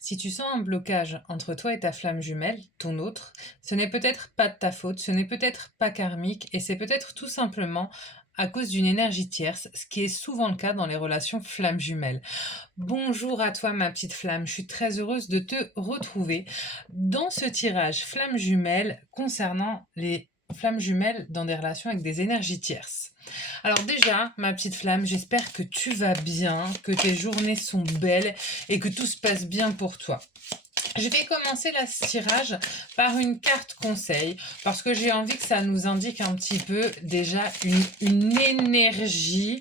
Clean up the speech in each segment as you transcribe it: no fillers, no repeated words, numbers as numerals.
Si tu sens un blocage entre toi et ta flamme jumelle, ton autre, ce n'est peut-être pas de ta faute, ce n'est peut-être pas karmique, et c'est peut-être tout simplement à cause d'une énergie tierce, ce qui est souvent le cas dans les relations flamme jumelles. Bonjour à toi ma petite flamme, je suis très heureuse de te retrouver dans ce tirage flamme jumelle concernant les flammes jumelles dans des relations avec des énergies tierces. Alors déjà, ma petite flamme, j'espère que tu vas bien, que tes journées sont belles et que tout se passe bien pour toi. Je vais commencer là, ce tirage par une carte conseil parce que j'ai envie que ça nous indique un petit peu déjà une énergie.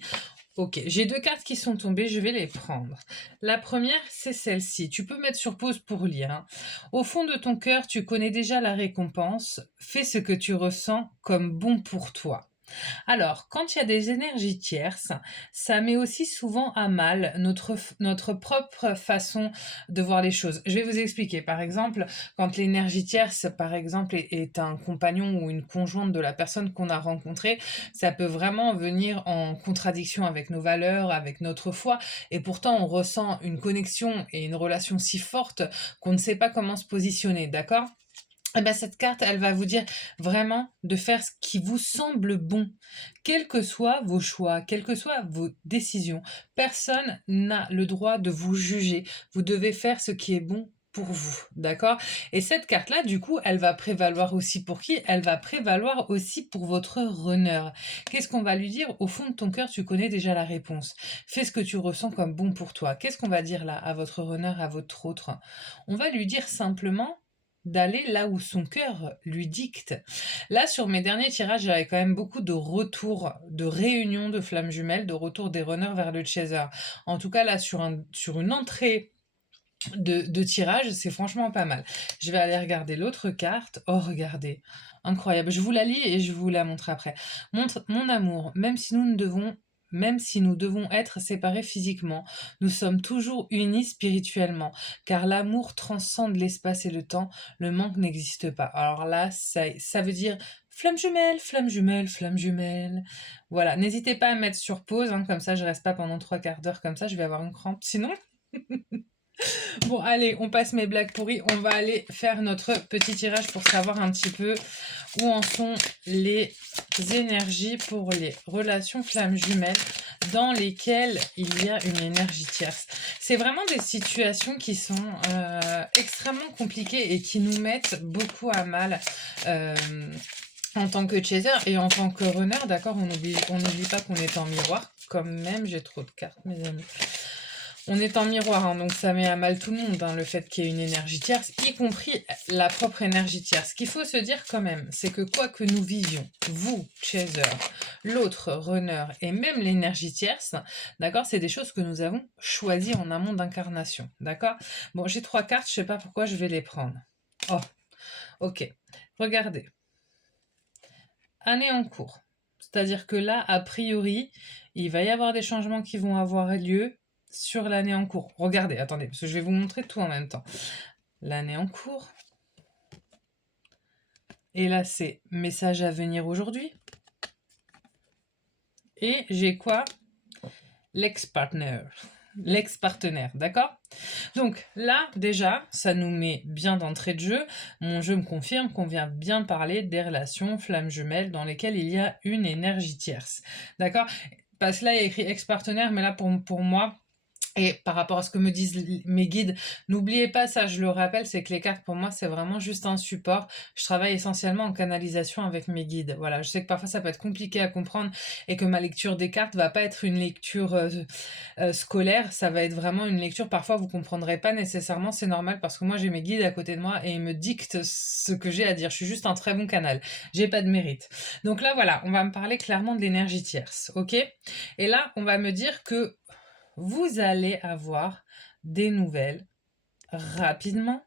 Ok, j'ai deux cartes qui sont tombées, je vais les prendre. La première, c'est celle-ci. Tu peux mettre sur pause pour lire, hein. Au fond de ton cœur, tu connais déjà la récompense. Fais ce que tu ressens comme bon pour toi. Alors, quand il y a des énergies tierces, ça met aussi souvent à mal notre propre façon de voir les choses. Je vais vous expliquer. Par exemple, quand l'énergie tierce, par exemple, est un compagnon ou une conjointe de la personne qu'on a rencontrée, ça peut vraiment venir en contradiction avec nos valeurs, avec notre foi, et pourtant on ressent une connexion et une relation si forte qu'on ne sait pas comment se positionner, d'accord? Eh ben, cette carte, elle va vous dire vraiment de faire ce qui vous semble bon, quels que soient vos choix, quelles que soient vos décisions. Personne n'a le droit de vous juger. Vous devez faire ce qui est bon pour vous, d'accord? Et cette carte-là, du coup, elle va prévaloir aussi pour qui? Elle va prévaloir aussi pour votre runner. Qu'est-ce qu'on va lui dire? Au fond de ton cœur, tu connais déjà la réponse. Fais ce que tu ressens comme bon pour toi. Qu'est-ce qu'on va dire là à votre runner, à votre autre? On va lui dire simplement d'aller là où son cœur lui dicte. Là, sur mes derniers tirages, j'avais quand même beaucoup de retours, de réunions de flammes jumelles, de retours des runners vers le chaser. En tout cas, là, sur une entrée de tirage, c'est franchement pas mal. Je vais aller regarder l'autre carte. Oh, regardez, incroyable. Je vous la lis et je vous la montre après. Montre mon amour, même si nous devons être séparés physiquement, nous sommes toujours unis spirituellement, car l'amour transcende l'espace et le temps, le manque n'existe pas. Alors là, ça veut dire flamme jumelle, flamme jumelle, flamme jumelle. Voilà, n'hésitez pas à mettre sur pause, hein, comme ça je reste pas pendant 3 quarts d'heure comme ça, je vais avoir une crampe. Sinon, bon, allez, on passe mes blagues pourries. On va aller faire notre petit tirage pour savoir un petit peu où en sont les énergies pour les relations flammes jumelles dans lesquelles il y a une énergie tierce. C'est vraiment des situations qui sont extrêmement compliquées et qui nous mettent beaucoup à mal. En tant que chaser et en tant que runner, d'accord, on n'oublie pas qu'on est en miroir. Quand même, j'ai trop de cartes, mes amis. On est en miroir, hein, donc ça met à mal tout le monde, hein, le fait qu'il y ait une énergie tierce, y compris la propre énergie tierce. Ce qu'il faut se dire quand même, c'est que quoi que nous vivions, vous, chaser, l'autre, runner, et même l'énergie tierce, d'accord, c'est des choses que nous avons choisies en amont d'incarnation, d'accord? Bon, j'ai 3 cartes, je sais pas pourquoi je vais les prendre. Oh, ok. Regardez. Année en cours. C'est-à-dire que là, a priori, il va y avoir des changements qui vont avoir lieu sur l'année en cours. Regardez, attendez, parce que je vais vous montrer tout en même temps. L'année en cours. Et là, c'est message à venir aujourd'hui. Et j'ai quoi? L'ex-partenaire. L'ex-partenaire, d'accord? Donc là, déjà, ça nous met bien d'entrée de jeu. Mon jeu me confirme qu'on vient bien parler des relations flammes jumelles dans lesquelles il y a une énergie tierce. D'accord? Parce que là, il y a écrit ex-partenaire, mais là, pour moi, et par rapport à ce que me disent mes guides, n'oubliez pas ça, je le rappelle, c'est que les cartes pour moi c'est vraiment juste un support. Je travaille essentiellement en canalisation avec mes guides. Voilà, je sais que parfois ça peut être compliqué à comprendre et que ma lecture des cartes va pas être une lecture scolaire, ça va être vraiment une lecture. Parfois vous comprendrez pas nécessairement, c'est normal parce que moi j'ai mes guides à côté de moi et ils me dictent ce que j'ai à dire. Je suis juste un très bon canal, j'ai pas de mérite. Donc là voilà, on va me parler clairement de l'énergie tierce, ok? Et là on va me dire que vous allez avoir des nouvelles rapidement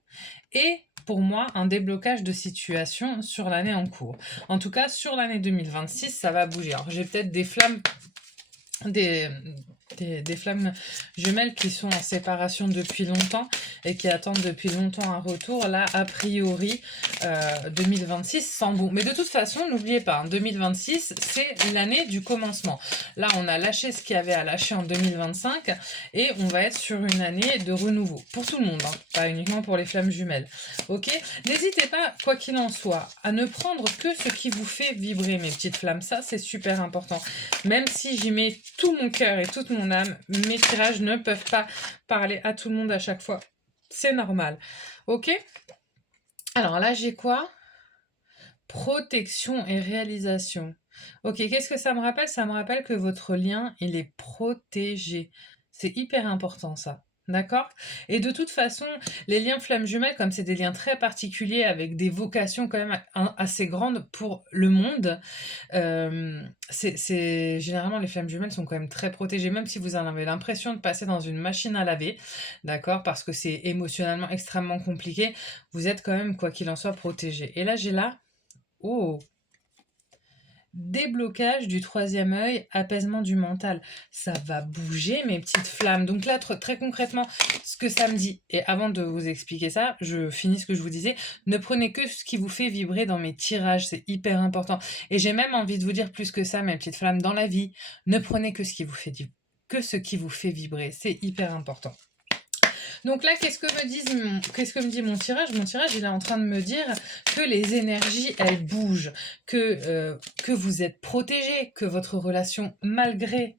et pour moi un déblocage de situation sur l'année en cours. En tout cas, sur l'année 2026, ça va bouger. Alors j'ai peut-être des flammes, des Des flammes jumelles qui sont en séparation depuis longtemps et qui attendent depuis longtemps un retour. Là, a priori, 2026 sent bon. Mais de toute façon, n'oubliez pas, hein, 2026, c'est l'année du commencement. Là, on a lâché ce qu'il y avait à lâcher en 2025 et on va être sur une année de renouveau. Pour tout le monde, hein, pas uniquement pour les flammes jumelles. Ok? N'hésitez pas, quoi qu'il en soit, à ne prendre que ce qui vous fait vibrer, mes petites flammes. Ça, c'est super important. Même si j'y mets tout mon cœur et toute mon âme, mes tirages ne peuvent pas parler à tout le monde à chaque fois. C'est normal. Ok? Alors là, j'ai quoi? Protection et réalisation. Ok, qu'est-ce que ça me rappelle? Ça me rappelle que votre lien, il est protégé. C'est hyper important ça. D'accord? Et de toute façon, les liens flammes jumelles, comme c'est des liens très particuliers avec des vocations quand même assez grandes pour le monde, généralement les flammes jumelles sont quand même très protégées, même si vous en avez l'impression de passer dans une machine à laver, d'accord, parce que c'est émotionnellement extrêmement compliqué, vous êtes quand même, quoi qu'il en soit, protégé. Et là, j'ai là, oh, déblocage du troisième œil, apaisement du mental. Ça va bouger, mes petites flammes. Donc là, très concrètement, ce que ça me dit, et avant de vous expliquer ça, je finis ce que je vous disais, ne prenez que ce qui vous fait vibrer dans mes tirages, c'est hyper important. Et j'ai même envie de vous dire plus que ça, mes petites flammes, dans la vie, ne prenez que ce qui vous fait, que ce qui vous fait vibrer, c'est hyper important. Donc là, qu'est-ce que me dit mon tirage? Mon tirage, il est en train de me dire que les énergies, elles bougent, que vous êtes protégé, que votre relation, malgré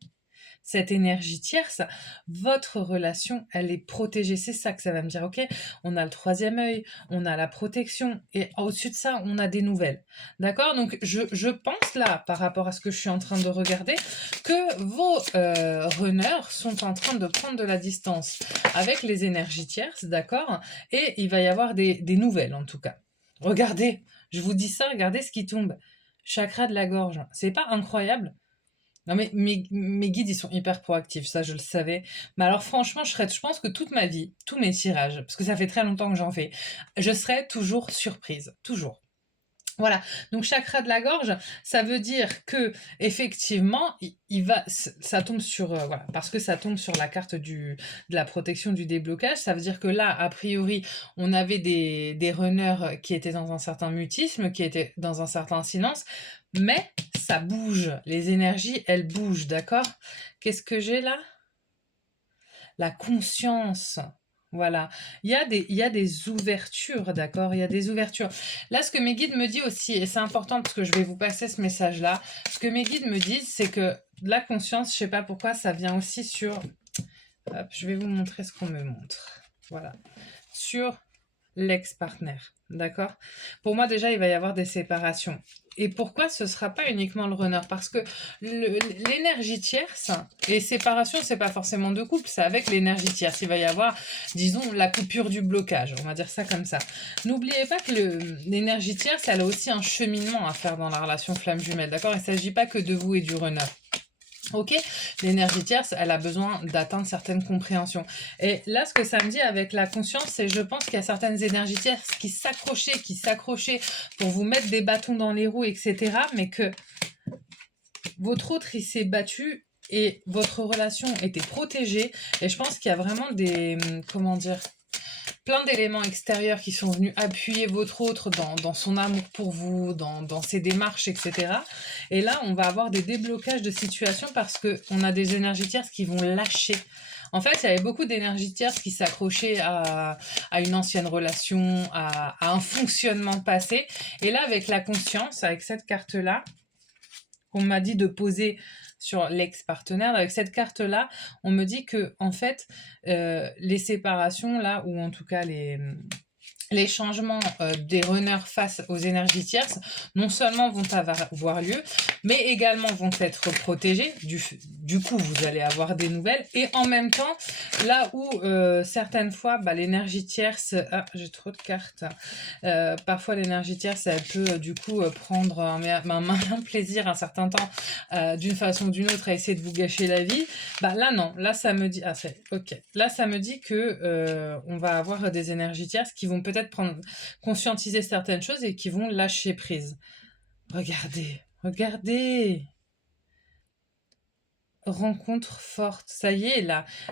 cette énergie tierce, votre relation, elle est protégée. C'est ça que ça va me dire, ok? On a le troisième œil, on a la protection, et au-dessus de ça, on a des nouvelles. D'accord? Donc, je pense là, par rapport à ce que je suis en train de regarder, que vos runners sont en train de prendre de la distance avec les énergies tierces, d'accord? Et il va y avoir des nouvelles, en tout cas. Regardez, je vous dis ça, regardez ce qui tombe. Chakra de la gorge. C'est pas incroyable? Non mais mes guides, ils sont hyper proactifs, ça je le savais. Mais alors franchement, je pense que toute ma vie, tous mes tirages, parce que ça fait très longtemps que j'en fais, je serai toujours surprise, toujours. Voilà, donc chakra de la gorge, ça veut dire que effectivement, ça tombe sur, voilà, parce que ça tombe sur la carte de la protection du déblocage, ça veut dire que là, a priori, on avait des runners qui étaient dans un certain mutisme, qui étaient dans un certain silence, mais ça bouge, les énergies, elles bougent, d'accord? Qu'est-ce que j'ai là? La conscience. Voilà. Il y a des ouvertures, d'accord? Il y a des ouvertures. Là, ce que mes guides me disent aussi, et c'est important parce que je vais vous passer ce message-là, ce que mes guides me disent, c'est que la conscience, je sais pas pourquoi, ça vient aussi sur... Hop, je vais vous montrer ce qu'on me montre. Voilà. Sur l'ex-partenaire, d'accord? Pour moi, déjà, il va y avoir des séparations. Et pourquoi ce ne sera pas uniquement le runner? Parce que l'énergie tierce, et séparation, c'est pas forcément de couple, c'est avec l'énergie tierce. Il va y avoir, disons, la coupure du blocage, on va dire ça comme ça. N'oubliez pas que l'énergie tierce, elle a aussi un cheminement à faire dans la relation flamme jumelle, d'accord? Il ne s'agit pas que de vous et du runner. Ok, l'énergie tierce, elle a besoin d'atteindre certaines compréhensions. Et là, ce que ça me dit avec la conscience, c'est je pense qu'il y a certaines énergies tierces qui s'accrochaient pour vous mettre des bâtons dans les roues, etc. Mais que votre autre, il s'est battu et votre relation était protégée. Et je pense qu'il y a vraiment des, comment dire, plein d'éléments extérieurs qui sont venus appuyer votre autre dans son amour pour vous, dans ses démarches, etc. Et là, on va avoir des déblocages de situations parce qu'on a des énergies tierces qui vont lâcher. En fait, il y avait beaucoup d'énergies tierces qui s'accrochaient à une ancienne relation, à un fonctionnement passé. Et là, avec la conscience, avec cette carte-là, qu'on m'a dit de poser sur l'ex-partenaire, avec cette carte-là, on me dit que en fait, les séparations là, ou en tout cas les changements des runners face aux énergies tierces, non seulement vont avoir lieu, mais également vont être protégés. Du coup, vous allez avoir des nouvelles. Et en même temps, là où certaines fois, l'énergie tierce... Ah, j'ai trop de cartes. Parfois, l'énergie tierce, elle peut du coup prendre un malin plaisir un certain temps d'une façon ou d'une autre à essayer de vous gâcher la vie. Là, non. Là, ça me dit... Ah, c'est... Ok. Là, ça me dit que on va avoir des énergies tierces qui vont peut-être conscientiser certaines choses et qui vont lâcher prise. Regardez. Regardez. rencontre forte. Ça y est,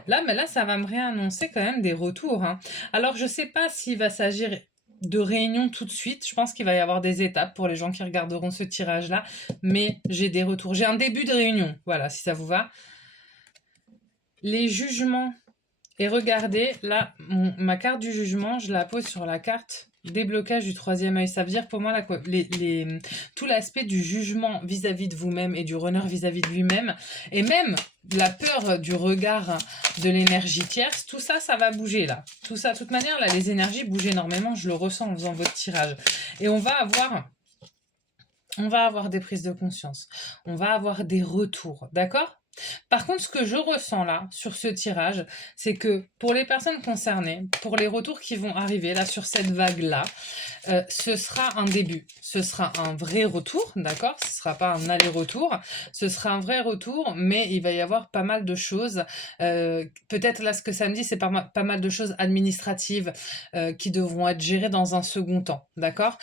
mais là, ça va me réannoncer quand même des retours, hein. Alors, je sais pas s'il va s'agir de réunion tout de suite. Je pense qu'il va y avoir des étapes pour les gens qui regarderont ce tirage-là. Mais j'ai des retours. J'ai un début de réunion. Voilà, si ça vous va. Les jugements. Et regardez, là, ma carte du jugement, je la pose sur la carte déblocage du troisième œil. Ça veut dire pour moi tout l'aspect du jugement vis-à-vis de vous-même et du runner vis-à-vis de lui-même, et même la peur du regard de l'énergie tierce, tout ça, ça va bouger là. Tout ça, de toute manière, là, les énergies bougent énormément, je le ressens en faisant votre tirage. Et on va avoir des prises de conscience, on va avoir des retours, d'accord? Par contre, ce que je ressens là, sur ce tirage, c'est que pour les personnes concernées, pour les retours qui vont arriver là sur cette vague-là, ce sera un début. Ce sera un vrai retour, d'accord? Ce ne sera pas un aller-retour. Ce sera un vrai retour, mais il va y avoir pas mal de choses. Peut-être là, ce que ça me dit, c'est pas mal de choses administratives qui devront être gérées dans un second temps, d'accord?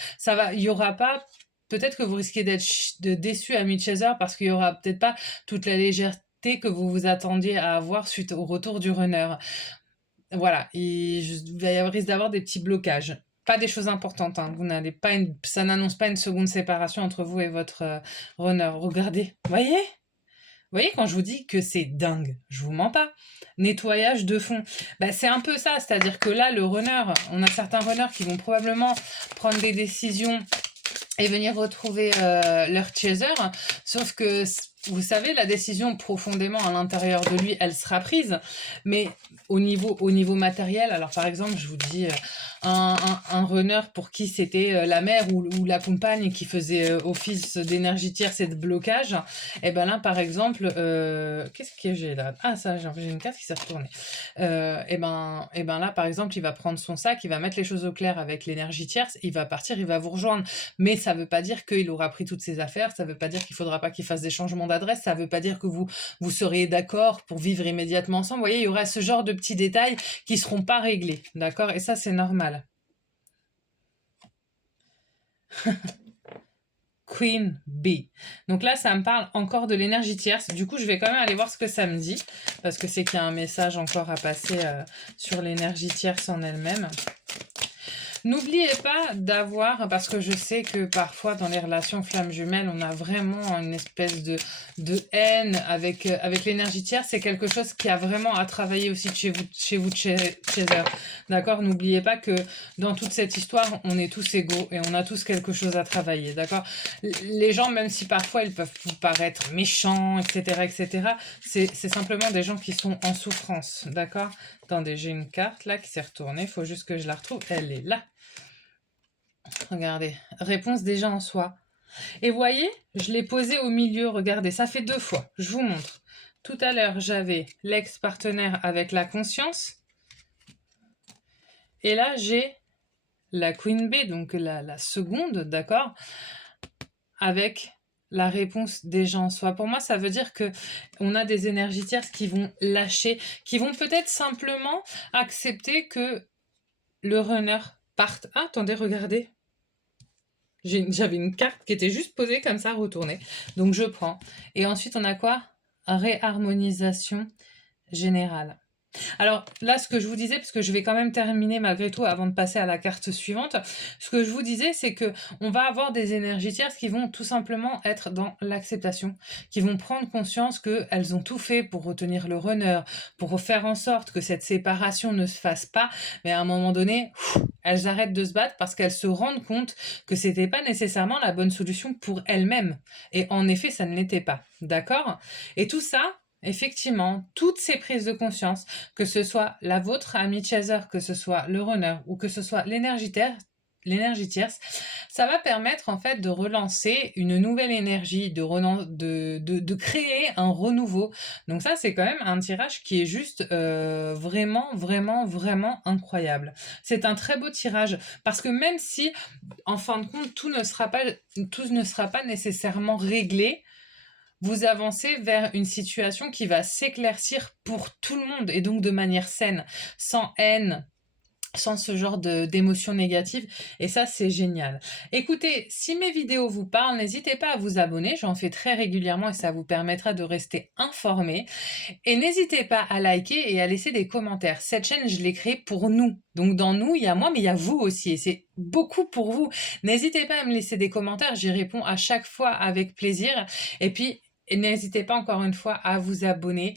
Il y aura pas... Peut-être que vous risquez d'être déçu à Chaser parce qu'il y aura peut-être pas toute la légèreté que vous vous attendiez à avoir suite au retour du runner. Voilà, il va y avoir risque d'avoir des petits blocages. Pas des choses importantes, hein. Ça n'annonce pas une seconde séparation entre vous et votre runner. Regardez, voyez? Vous voyez quand je vous dis que c'est dingue, je vous mens pas. Nettoyage de fond. Bah, c'est un peu ça, c'est-à-dire que là, le runner, on a certains runners qui vont probablement prendre des décisions et venir retrouver leur chaser, sauf que vous savez, la décision profondément à l'intérieur de lui, elle sera prise, mais au niveau matériel, alors par exemple, je vous dis un runner pour qui c'était la mère ou la compagne qui faisait office d'énergie tierce et de blocage, et ben là, par exemple, qu'est-ce que j'ai là? Ah, ça, j'ai une carte qui s'est retournée. Et ben là, par exemple, il va prendre son sac, il va mettre les choses au clair avec l'énergie tierce, il va partir, il va vous rejoindre. Mais ça ne veut pas dire qu'il aura pris toutes ses affaires, ça ne veut pas dire qu'il ne faudra pas qu'il fasse des changements d'adresse, ça ne veut pas dire que vous seriez d'accord pour vivre immédiatement ensemble. Vous voyez, il y aura ce genre de petits détails qui ne seront pas réglés, d'accord? Et ça, c'est normal. Queen Bee. Donc là, ça me parle encore de l'énergie tierce. Du coup, je vais quand même aller voir ce que ça me dit, parce que c'est qu'il y a un message encore à passer sur l'énergie tierce en elle-même. N'oubliez pas d'avoir, parce que je sais que parfois dans les relations flammes jumelles, on a vraiment une espèce de haine avec l'énergie tierce. C'est quelque chose qui a vraiment à travailler aussi chez vous, Chaser. D'accord? N'oubliez pas que dans toute cette histoire, on est tous égaux et on a tous quelque chose à travailler. D'accord? Les gens, même si parfois ils peuvent vous paraître méchants, etc., c'est simplement des gens qui sont en souffrance. D'accord? Attendez, j'ai une carte là qui s'est retournée. Il faut juste que je la retrouve. Elle est là. Regardez, réponse déjà en soi. Et voyez, je l'ai posée au milieu, regardez, ça fait 2 fois. Je vous montre. Tout à l'heure, j'avais l'ex-partenaire avec la conscience. Et là, j'ai la Queen Bee, donc la seconde, d'accord, avec la réponse déjà en soi. Pour moi, ça veut dire que on a des énergies tierces qui vont lâcher, qui vont peut-être simplement accepter que le runner parte. Ah, attendez, regardez. J'avais une carte qui était juste posée comme ça, retournée. Donc je prends. Et ensuite, on a quoi? Réharmonisation générale. Alors là, ce que je vous disais, parce que je vais quand même terminer malgré tout avant de passer à la carte suivante, ce que je vous disais, c'est que on va avoir des énergies tierces qui vont tout simplement être dans l'acceptation, qui vont prendre conscience qu'elles ont tout fait pour retenir le runner, pour faire en sorte que cette séparation ne se fasse pas, mais à un moment donné, elles arrêtent de se battre parce qu'elles se rendent compte que c'était pas nécessairement la bonne solution pour elles-mêmes. Et en effet, ça ne l'était pas. D'accord? Et tout ça, effectivement, toutes ces prises de conscience, que ce soit la vôtre, ami chaser, que ce soit le runner ou que ce soit l'énergie tierce, ça va permettre en fait de relancer une nouvelle énergie, de créer un renouveau. Donc ça, c'est quand même un tirage qui est juste vraiment, vraiment, vraiment incroyable. C'est un très beau tirage parce que même si, en fin de compte, tout ne sera pas nécessairement réglé, vous avancez vers une situation qui va s'éclaircir pour tout le monde et donc de manière saine, sans haine, sans ce genre d'émotions négatives et ça, c'est génial. Écoutez, si mes vidéos vous parlent, n'hésitez pas à vous abonner, j'en fais très régulièrement et ça vous permettra de rester informé. Et n'hésitez pas à liker et à laisser des commentaires. Cette chaîne, je l'ai créée pour nous. Donc dans nous, il y a moi, mais il y a vous aussi. Et c'est beaucoup pour vous. N'hésitez pas à me laisser des commentaires. J'y réponds à chaque fois avec plaisir. Et puis, n'hésitez pas encore une fois à vous abonner,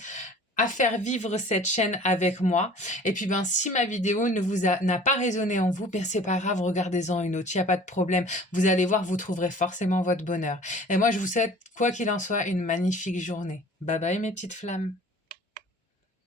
à faire vivre cette chaîne avec moi. Et puis si ma vidéo n'a pas résonné en vous, c'est pas grave, regardez-en une autre, il n'y a pas de problème. Vous allez voir, vous trouverez forcément votre bonheur. Et moi, je vous souhaite, quoi qu'il en soit, une magnifique journée. Bye bye mes petites flammes.